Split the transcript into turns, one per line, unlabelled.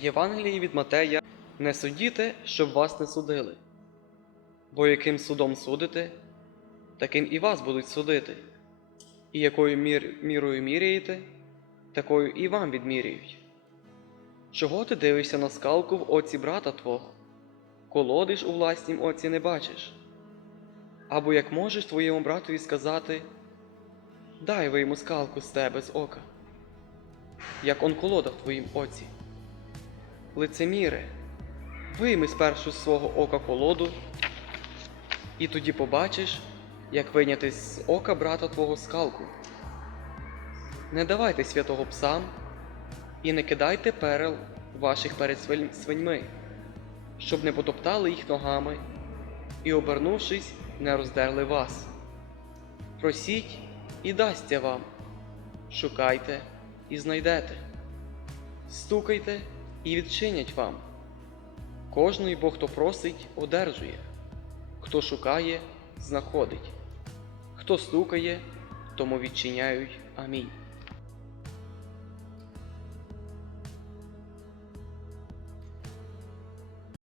Євангелії від Матея не судіте, щоб вас не судили. Бо яким судом судите, таким і вас будуть судити. І якою мір... мірою міряєте, такою і вам відміряють. Чого ти дивишся на скалку в оці брата твого, колоди ж у власнім оці не бачиш? Або як можеш твоєму братові сказати, дай ви йому скалку з тебе з ока, як он колода в твоїм оці. Лицеміре, вийми спершу з свого ока колоду, і тоді побачиш, як виняти з ока брата твого скалку. Не давайте святого псам і не кидайте перел ваших перед свиньми, щоб не потоптали їх ногами і, обернувшись, не роздерли вас. Просіть і дасться вам, шукайте і знайдете, стукайте і відчинять вам. Кожний бо хто просить, одержує, хто шукає, знаходить, хто стукає, тому відчиняють. Амінь.